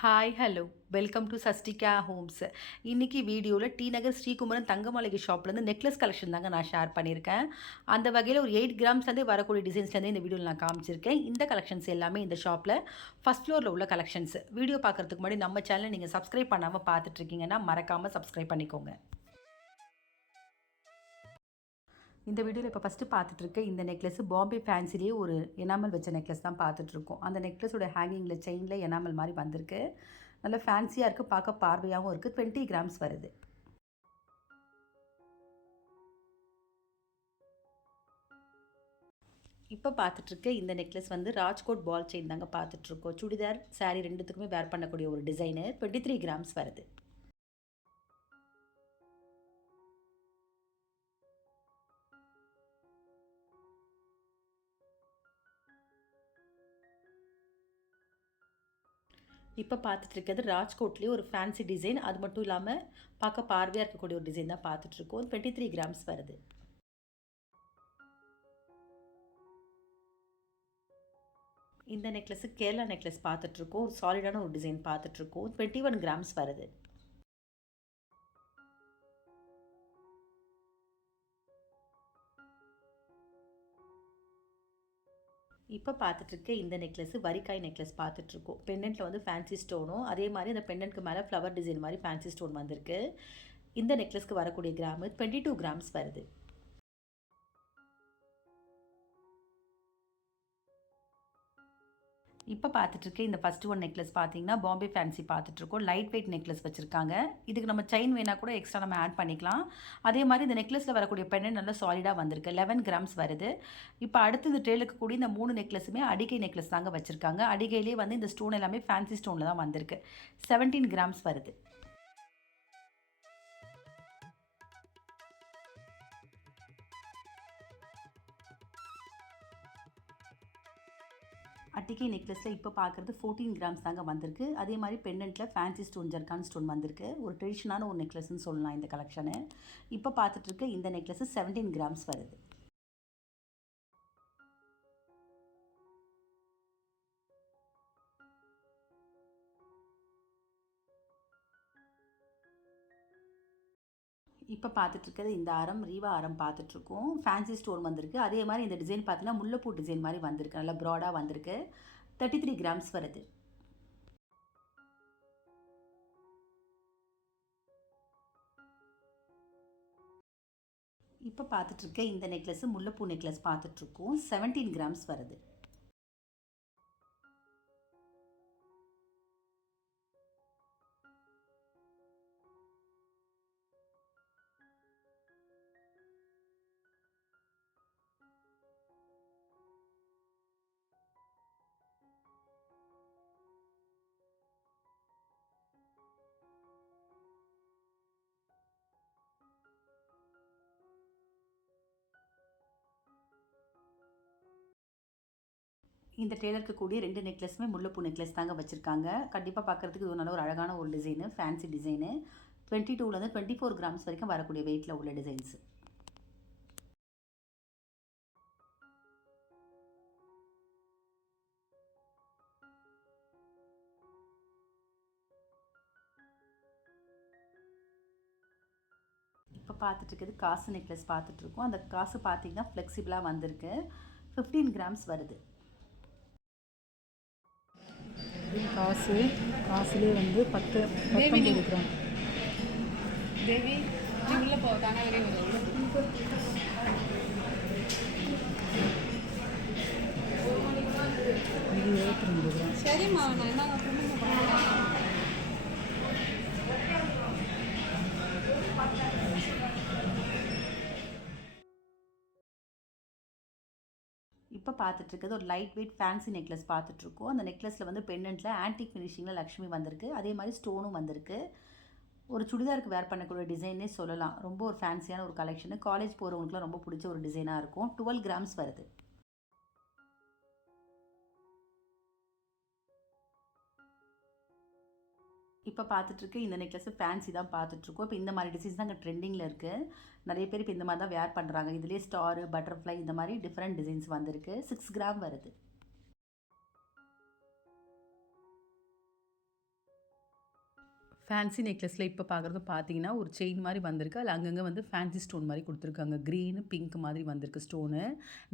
Hi hello welcome to Sastika homes. இன்றைக்கி வீடியோவில் T Nagar Srikumaran Thangamaligai ஷாப்லேருந்து நெக்லஸ் கலெக்ஷன் தாங்க நான் ஷேர் பண்ணியிருக்கேன். அந்த வகையில் ஒரு 8 கிராம்ஸ்லேருந்தே வரக்கூடிய டிசைன்ஸ்லேருந்தே இந்த வீடியோவில் நான் காமிச்சிருக்கேன். இந்த கலெக்ஷன்ஸ் எல்லாமே இந்த ஷாப்பில் ஃபஸ்ட் ஃப்ளோரில் உள்ள கலெக்ஷன்ஸ். வீடியோ பார்க்குறதுக்கு முன்னாடி நம்ம சேனலை நீங்கள் சப்ஸ்கிரைப் பண்ணாமல் பார்த்துட்ருக்கீங்கன்னா மறக்காமல் சப்ஸ்கிரைப் பண்ணிக்கோங்க. இந்த வீடியோவில் இப்போ ஃபஸ்ட்டு பார்த்துட்ருக்க இந்த நெக்லஸ் பாம்பே ஃபேன்சிலேயே ஒரு எனாமல் வச்ச நெக்லஸ் தான் பார்த்துட்ருக்கோம். அந்த நெக்லஸோட ஹேங்கிங்கில் செயினில் எனாமல் மாதிரி வந்திருக்கு. நல்லா ஃபேன்சியாக இருக்குது, பார்க்க பார்வையாகவும் இருக்குது. 20 கிராம்ஸ் வருது. இப்போ பார்த்துட்ருக்க இந்த நெக்லஸ் வந்து ராஜ்கோட் பால் செயின் தாங்க பார்த்துட்ருக்கோம். சுடிதார் சாரீ ரெண்டுத்துக்குமே வேர் பண்ணக்கூடிய ஒரு டிசைனு. 23 கிராம்ஸ் வருது. இப்போ பார்த்துட்ருக்கிறது ராஜ்கோட்லேயே ஒரு ஃபேன்சி டிசைன். அது மட்டும் இல்லாமல் பார்க்க பார்வையாக இருக்கக்கூடிய ஒரு டிசைன் தான் பார்த்துட்ருக்கோம். 23 கிராம்ஸ் வருது. இந்த நெக்லஸ் கேரளா நெக்லஸ் பார்த்துட்ருக்கோம். ஒரு சாலிடான ஒரு டிசைன் பார்த்துட்ருக்கோம். 21 கிராம்ஸ் வருது. இப்போ பார்த்துட்ருக்க இந்த நெக்லஸ் வரிக்காய் நெக்லஸ் பார்த்துட்ருக்கோம். பெண்டன்ட்டில் வந்து ஃபேன்சி ஸ்டோனும், அதே மாதிரி அந்த பெண்டன்ட்க்கு மேலே ஃப்ளவர் டிசைன் மாதிரி ஃபேன்சி ஸ்டோன் வந்திருக்கு. இந்த நெக்லஸ்க்கு வரக்கூடிய கிராமு 22 கிராம்ஸ் வருது. இப்போ பார்த்துட்ருக்க இந்த ஃபஸ்ட்டு ஒன் நெக்லஸ் பார்த்தீங்கன்னா பாம்பே ஃபேன்சி பார்த்துட்ருக்கோம். லைட் வெயிட் நெக்லஸ் வச்சுருக்காங்க. இதுக்கு நம்ம செயின் வேணால் கூட எக்ஸ்ட்ரா நம்ம ஆட் பண்ணிக்கலாம். அதே மாதிரி இந்த நெக்லஸில் வரக்கூடிய பெண்டன்ட் நல்லா சாலிடாக வந்திருக்கு. 11 கிராம்ஸ் வருது. இப்போ அடுத்து இந்த ட்ரேலுக்கு கூடிய இந்த 3 நெக்லஸுமே அடிகை நெக்லஸ் தாங்க வச்சுருக்காங்க. அடிகையிலே வந்து இந்த ஸ்டோன் எல்லாமே ஃபேன்சி ஸ்டோனில் தான் வந்திருக்கு. 17 கிராம்ஸ் வருது. அட்டிகை நெக்லஸில் இப்போ பார்க்குறது 14 கிராம்ஸ் தாங்க வந்திருக்கு. அதே மாதிரி பெண்டன்ட்டில் ஃபேன்சி ஸ்டோன் ஜர்கான் ஸ்டோன் வந்திருக்கு. ஒரு ட்ரெடிஷனான ஒரு நெக்லஸ்ன்னு சொல்லலாம் இந்த கலெக்ஷனு. இப்போ பார்த்துட்ருக்க இந்த நெக்லஸ் 17 கிராம்ஸ் வருது. இப்போ பார்த்துட்ருக்கிறது இந்த ஆரம் ரீவா ஆரம் பார்த்துட்ருக்கோம். ஃபேன்சி ஸ்டோன் வந்திருக்கு. அதே மாதிரி இந்த டிசைன் பார்த்தீங்கன்னா முல்லைப்பூ டிசைன் மாதிரி வந்திருக்கு. நல்லா ப்ராடாக வந்திருக்கு. 33 கிராம்ஸ் வருது. இப்போ பார்த்துட்ருக்க இந்த நெக்லஸ் முல்லைப்பூ நெக்லஸ் பார்த்துட்ருக்கோம். 17 கிராம்ஸ் வருது. இந்த டெய்லருக்கு கூடிய 2 நெக்லஸுமே முல்லைப்பூ நெக்லஸ் தாங்க வச்சுருக்காங்க. கண்டிப்பாக பார்க்குறதுக்கு இது நல்ல ஒரு அழகான ஒரு டிசைனு, ஃபேன்சி டிசைனு. 22லேருந்து 24 கிராம்ஸ் வரைக்கும் வரக்கூடிய வெயிட்டில் உள்ள டிசைன்ஸ். இப்போ பார்த்துட்ருக்குது காசு நெக்லஸ் பார்த்துட்ருக்கோம். அந்த காசு பார்த்தீங்கன்னா ஃப்ளெக்சிபிளாக வந்திருக்கு. 15 கிராம்ஸ் வருது. காசுலேயே வந்து 19 கிராம். தேவி நீ உள்ள போ, தானாகவே வரும். இது 22 கிராம். சரிம்மா, நான் என்ன இப்போ பார்த்துட்ருக்கிறது ஒரு லைட் வெயிட் ஃபேன்சி நெக்லஸ் பார்த்துட்ருக்கோம். அந்த நெக்லஸில் வந்து பெண்டன்ட்டில் ஆன்டிக் ஃபினிஷிங்கில் லக்ஷ்மி வந்திருக்கு. அதே மாதிரி ஸ்டோனும் வந்திருக்கு. ஒரு சுடிதாருக்கு வேர் பண்ணக்கூடிய டிசைனே சொல்லலாம். ரொம்ப ஒரு ஃபேன்சியான ஒரு கலெக்ஷனு. காலேஜ் போகிறவங்களுக்குலாம் ரொம்ப பிடிச்ச ஒரு டிசைனாக இருக்கும். 12 கிராம்ஸ் வருது. இப்போ பார்த்துட்ருக்க இந்த நெக்லஸ் ஃபேன்சி தான் பார்த்துட்ருக்கோம். இப்போ இந்த மாதிரி டிசைன்ஸ் தான் இங்கே ட்ரெண்டிங்கில் இருக்குது. நிறைய பேர் இப்போ இந்த மாதிரி தான் வேர் பண்ணுறாங்க. இதுலேயே ஸ்டாரு, பட்டர்ஃப்ளை இந்த மாதிரி டிஃப்ரெண்ட் டிசைன்ஸ் வந்திருக்கு. 6 கிராம் வருது. ஃபேன்சி நெக்லஸில் இப்போ பார்க்குறது பார்த்தீங்கன்னா ஒரு செயின் மாதிரி வந்திருக்கு. அதில் அங்கங்கே வந்து ஃபேன்சி ஸ்டோன் மாதிரி கொடுத்துருக்காங்க. க்ரீனு பிங்க் மாதிரி வந்திருக்கு ஸ்டோனு.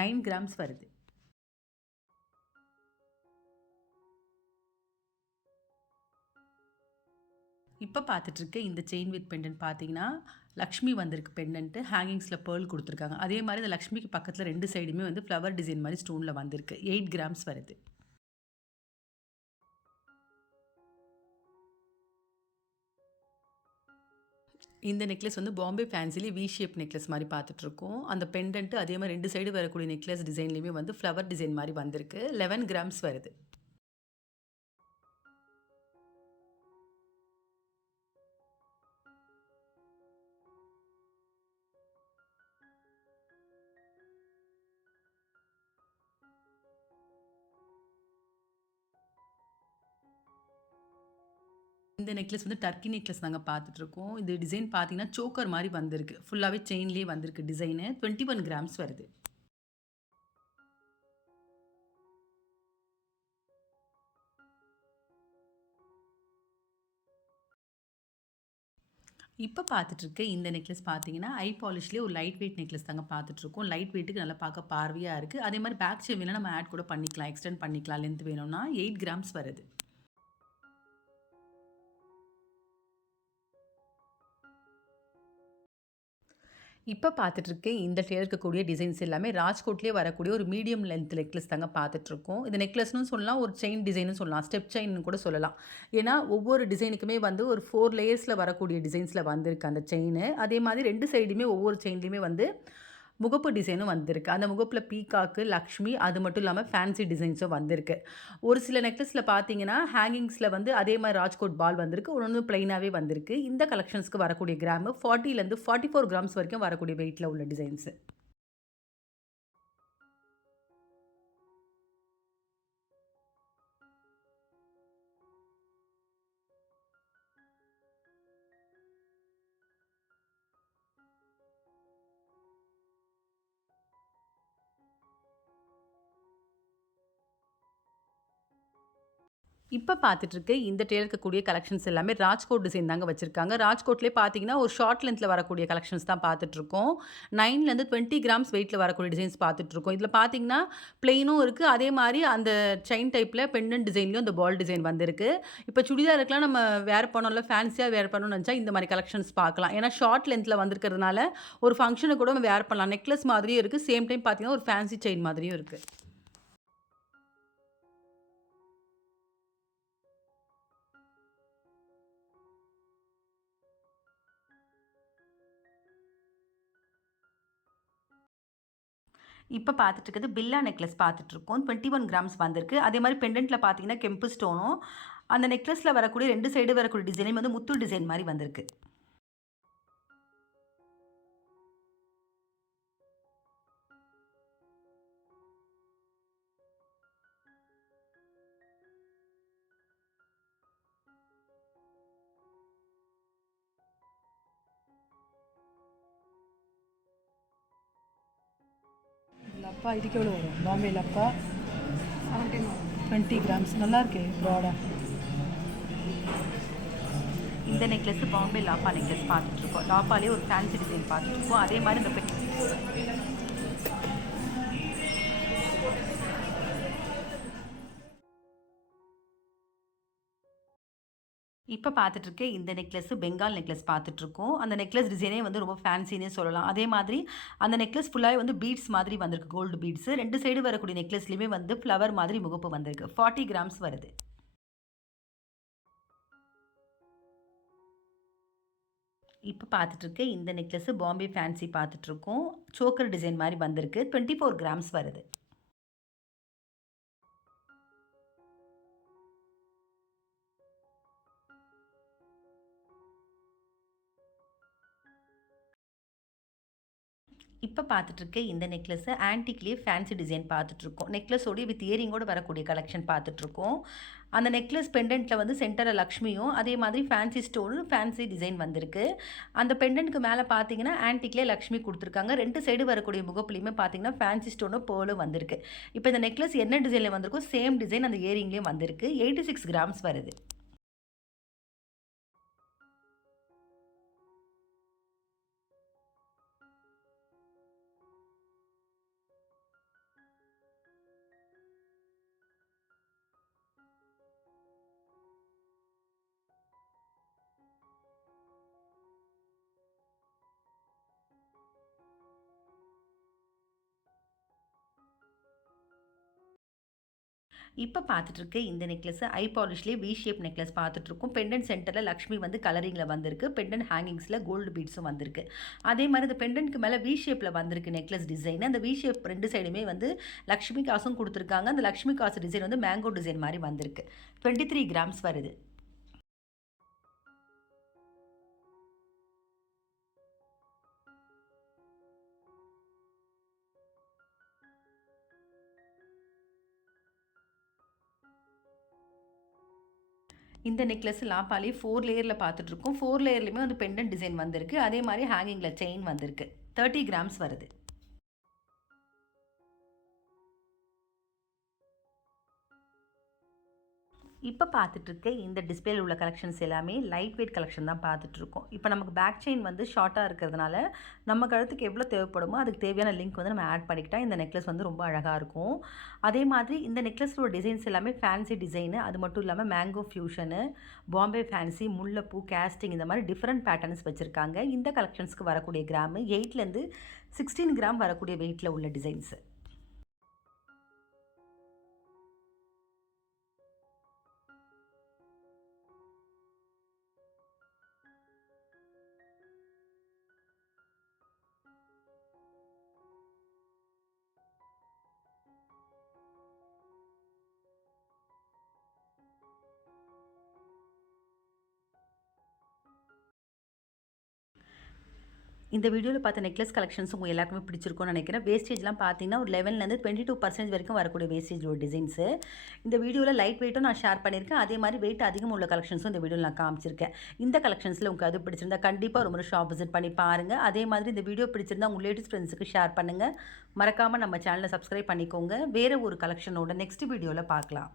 9 கிராம்ஸ் வருது. இப்போ பார்த்துட்ருக்க இந்த செயின் வித் பெண்டன்ட் பார்த்தீங்கன்னா லக்ஷ்மி வந்திருக்கு. பெண்டன்ட்டு ஹேங்கிங்ஸில் பேர்ல் கொடுத்துருக்காங்க. அதே மாதிரி இந்த லக்ஷ்மிக்கு பக்கத்தில் 2 சைடுமே வந்து ஃப்ளவர் டிசைன் மாதிரி ஸ்டோனில் வந்திருக்கு. 8 கிராம்ஸ் வருது. இந்த நெக்லஸ் வந்து பாம்பே ஃபேன்சிலே வி ஷேப் நெக்லஸ் மாதிரி பார்த்துட்ருக்கோம். அந்த பெண்டன்ட்டு அதே மாதிரி 2 சைடு வரக்கூடிய நெக்லஸ் டிசைன்லேயுமே வந்து ஃப்ளவர் டிசைன் மாதிரி வந்திருக்கு. 11 கிராம்ஸ் வருது. இந்த நெக்லஸ் வந்து டர்க்கி நெக்லஸ் நாங்கள் பார்த்துட்ருக்கோம். இந்த டிசைன் பார்த்தீங்கன்னா சோக்கர் மாதிரி வந்திருக்கு. ஃபுல்லாகவே செயின்லேயே வந்திருக்கு டிசைனு. 21 கிராம்ஸ் வருது. இப்போ பார்த்துட்ருக்க இந்த நெக்லஸ் பார்த்தீங்கன்னா ஐ பாலிஷ்லேயே ஒரு லைட் வெயிட் நெக்லஸ் தாங்க பார்த்துட்ருக்கோம். லைட் வெயிட்டுக்கு நல்லா பார்க்க பார்வையாக இருக்குது. அதே மாதிரி பேக் செயின் வேணால் நம்ம ஆட் கூட பண்ணிக்கலாம், எக்ஸ்டெண்ட் பண்ணிக்கலாம். லென்த் வேணும்னா 8 கிராம்ஸ் வருது. இப்போ பார்த்துட்ருக்க இந்த டேர் இருக்கக்கூடிய டிசைன்ஸ் எல்லாமே ராஜ்கோட்லேயே வரக்கூடிய ஒரு மீடியம் லென்த் நெக்லஸ் தாங்க பார்த்துட்ருக்கோம். இது நெக்லஸ்னு சொல்லலாம், ஒரு செயின் டிசைன்னு சொல்லலாம், ஸ்டெப் செயின் கூட சொல்லலாம். ஏன்னா ஒவ்வொரு டிசைனுக்குமே வந்து ஒரு 4 லேயர்ஸில் வரக்கூடிய டிசைன்ஸில் வந்திருக்கு அந்த செயின். அதே மாதிரி 2 சைடுமே ஒவ்வொரு செயின்லேயுமே வந்து முகப்பு டிசைனும் வந்திருக்கு. அந்த முகப்பில் பீகாக்கு, லக்ஷ்மி, அது மட்டும் இல்லாமல் ஃபேன்சி டிசைன்ஸும் வந்திருக்கு. ஒரு சில நெக்லஸில் பார்த்தீங்கன்னா ஹேங்கிங்ஸில் வந்து அதே மாதிரி ராஜ்கோட் பால் வந்திருக்கு. ஒன்று ப்ளைனாகவே வந்திருக்கு. இந்த கலெக்ஷன்ஸ்க்கு வரக்கூடிய கிராமு 40லேருந்து 44 கிராம்ஸ் வரைக்கும் வரக்கூடிய வெயிட்டில் உள்ள டிசைன்ஸு. இப்போ பார்த்துட்ருக்க இந்த டேர் இருக்கக்கூடிய கலெக்ஷன்ஸ் எல்லாமே ராஜ்கோட் டிசைன் தாங்க வச்சுருக்காங்க. ராஜ்கோட்லேயே பார்த்தீங்கன்னா ஒரு ஷார்ட் லென்த்தில் வரக்கூடிய கலெக்ஷன்ஸ் தான் பார்த்துட்ருக்கோம். 9லேருந்து 20 கிராம்ஸ் வெயிட்டில் வரக்கூடிய டிசைன்ஸ் பார்த்துட்ருக்கோம். இதில் பார்த்தீங்கன்னா ப்ளெயினும் இருக்குது. அதே மாதிரி அந்த செயின் டைப்பில் பெண்டன்ட் டிசைன்லேயும் அந்த பால் டிசைன் வந்திருக்கு. இப்போ சுடிதாருக்குலாம் நம்ம வேர் பண்ணோம்ல, ஃபேன்சியாக வேர் பண்ணணும்னு நினச்சா இந்த மாதிரி கலெக்ஷன்ஸ் பார்க்கலாம். ஏன்னா ஷார்ட் லென்த்தில் வந்திருக்கிறதுனால ஒரு ஃபங்க்ஷனுக்கு கூட நம்ம வேர் பண்ணலாம். நெக்லஸ் மாதிரியும் இருக்குது, சேம் டைம் பார்த்தீங்கன்னா ஒரு ஃபேன்சி செயின் மாதிரியும் இருக்குது. இப்போ பார்த்துட்டு இருக்கிறது பில்லா நெக்லஸ் பார்த்துட்ருக்கோம். 21 கிராம்ஸ் வந்திருக்கு. அதே மாதிரி பெண்டன்ட்டில் பார்த்தீங்கன்னா கெம்பு ஸ்டோனும், அந்த நெக்லஸில் வரக்கூடிய 2 சைடு வரக்கூடிய டிசைனும் வந்து முத்து டிசைன் மாதிரி வந்திருக்கு. லப்பா இதுக்கு எவ்வளோ வரும்? பாம்பே லப்பா 17 20 கிராம்ஸ். நல்லா இருக்கே ப்ராடாக. இந்த நெக்லஸ் பாம்பே லாப்பா நெக்லஸ் பார்த்துட்ருக்கோம். லாப்பாலே ஒரு ஃபேன்சி டிசைன் பார்த்துட்ருக்கோம். அதே மாதிரி இந்த இப்போ பார்த்துட்ருக்க இந்த நெக்லஸ் பெங்கால் நெக்லஸ் பார்த்துட்ருக்கோம். அந்த நெக்லஸ் டிசைனே வந்து ரொம்ப ஃபேன்சினே சொல்லலாம். அதே மாதிரி அந்த நெக்லஸ் ஃபுல்லாகவே வந்து பீட்ஸ் மாதிரி வந்திருக்கு, கோல்டு பீட்ஸு. 2 சைடு வரக்கூடிய நெக்லஸ்லேயுமே வந்து ஃப்ளவர் மாதிரி முகப்பு வந்திருக்கு. 40 கிராம்ஸ் வருது. இப்போ பார்த்துட்ருக்க இந்த நெக்லஸ் பாம்பே ஃபேன்சி பார்த்துட்ருக்கோம். சோக்கர் டிசைன் மாதிரி வந்திருக்கு. 24 கிராம்ஸ் வருது. இப்போ பார்த்துட்ருக்க இந்த நெக்லஸை ஆன்டிக்லேயே ஃபேன்சி டிசைன் பார்த்துட்ருக்கோம். நெக்லஸோடைய வித் இயரிங்கோடு வரக்கூடிய கலெக்ஷன் பார்த்துட்ருக்கோம். அந்த நெக்லஸ் பெண்டன்ட்டில் வந்து சென்டரில் லக்ஷ்மியும், அதே மாதிரி ஃபேன்சி ஸ்டோனும் ஃபேன்சி டிசைன் வந்திருக்கு. அந்த பெண்டன்ட்க்கு மேலே பார்த்தீங்கன்னா ஆன்டிக்லேயே லக்ஷ்மி கொடுத்துருக்காங்க. 2 சைடு வரக்கூடிய முகப்புலையுமே பார்த்தீங்கன்னா ஃபேன்சி ஸ்டோனும் பேர்லும் வந்திருக்கு. இப்போ இந்த நெக்லஸ் என்ன டிசைனில் வந்திருக்கோ சேம் டிசைன் அந்த இயரிங்லேயும் வந்திருக்கு. 86 கிராம்ஸ் வருது. இப்போ பார்த்துட்டு இருக்க இந்த necklace I பாலிஷ்லேயே we shape necklace பார்த்துட்ருக்கோம். பெண்டன்ட் சென்டரில் லக்ஷ்மி வந்து கலரிங்கில் வந்திருக்கு. பெண்டன்ட் ஹேங்கிங்ஸில் கோல்டு பீட்ஸும் வந்திருக்கு. அதே மாதிரி இந்த பெண்டன்ட்க்கு மேலே வி ஷேப்பில் வந்திருக்கு நெக்லஸ் டிசைன். அந்த வி ஷேப் 2 சைடுமே வந்து லக்ஷ்மி காசும் கொடுத்துருக்காங்க. அந்த லக்ஷ்மி காசு டிசைன் வந்து மேங்கோ டிசைன் மாதிரி வந்திருக்கு. 23 கிராம்ஸ் வருது. இந்த நெக்லஸ் லாப்பாலே 4 லேயரில் பார்த்துட்ருக்கோம். 4 லேயர்லையுமே வந்து பெண்டன்ட் டிசைன் வந்திருக்கு. அதே மாதிரி ஹேங்கிங்கில் செயின் வந்திருக்கு. 30 கிராம்ஸ் வருது. இப்போ பார்த்துட்ருக்க இந்த டிஸ்பிளேல உள்ள கலெக்ஷன்ஸ் எல்லாமே லைட் வெயிட் கலெக்ஷன் தான் பார்த்துட்ருக்கோம். இப்போ நமக்கு பேக் செயின் வந்து ஷார்ட்டாக இருக்கிறதுனால நம்ம கழுத்துக்கு எவ்வளோ தேவைப்படுமோ அதுக்கு தேவையான லிங்க் வந்து நம்ம ஆட் பண்ணிக்கிட்டால் இந்த நெக்லஸ் வந்து ரொம்ப அழகாக இருக்கும். அதே மாதிரி இந்த நெக்லஸில் உள்ள டிசைன்ஸ் எல்லாமே ஃபேன்சி டிசைனு, அது மட்டும் இல்லாமல் மேங்கோ ஃபியூஷனு, பாம்பே ஃபேன்சி, முல்லைப்பூ, கேஸ்டிங் இந்த மாதிரி டிஃப்ரெண்ட் பேட்டர்ன்ஸ் வச்சுருக்காங்க. இந்த கலெக்ஷன்ஸ்க்கு வரக்கூடிய கிராமு 8லேருந்து 16 கிராம் வரக்கூடிய வெயிட்டில் உள்ள டிசைன்ஸு. இந்த வீடியோவில் பார்த்த நெக்லஸ் கலெக்ஷன்ஸ் உங்கள் எல்லாருக்குமே பிடிச்சிருக்கும்னு நினைக்கிறேன். வேஸ்டேஜ்லாம் பார்த்தீங்கன்னா ஒரு 11லேருந்து 22% வரைக்கும் வரக்கூடிய வேஸ்டேஜ் ஒரு டிசைன்ஸு. இந்த வீடியோவில் லைட் வெயிட்டும் நான் ஷேர் பண்ணியிருக்கேன். அதே மாதிரி வெயிட் அதிகம் உள்ள கலெக்ஷன்ஸும் இந்த வீடியோவில் நான் காமிச்சிருக்கேன். இந்த கலெக்ஷன்ஸில் உங்களுக்கு அது பிடிச்சிருந்தா கண்டிப்பாக ஒரு முறை ஷாப் விசிட் பண்ணி பாருங்கள். அதே மாதிரி இந்த வீடியோ பிடிச்சிருந்தா உங்கள் லேடிஸ் ஃப்ரெண்ட்ஸுக்கு ஷேர் பண்ணுங்கள். மறக்காமல் நம்ம சேனலை சப்ஸ்கிரைப் பண்ணிக்கோங்க. வேறு ஒரு கலெக்ஷனோட நெக்ஸ்ட் வீடியோவில் பார்க்கலாம்.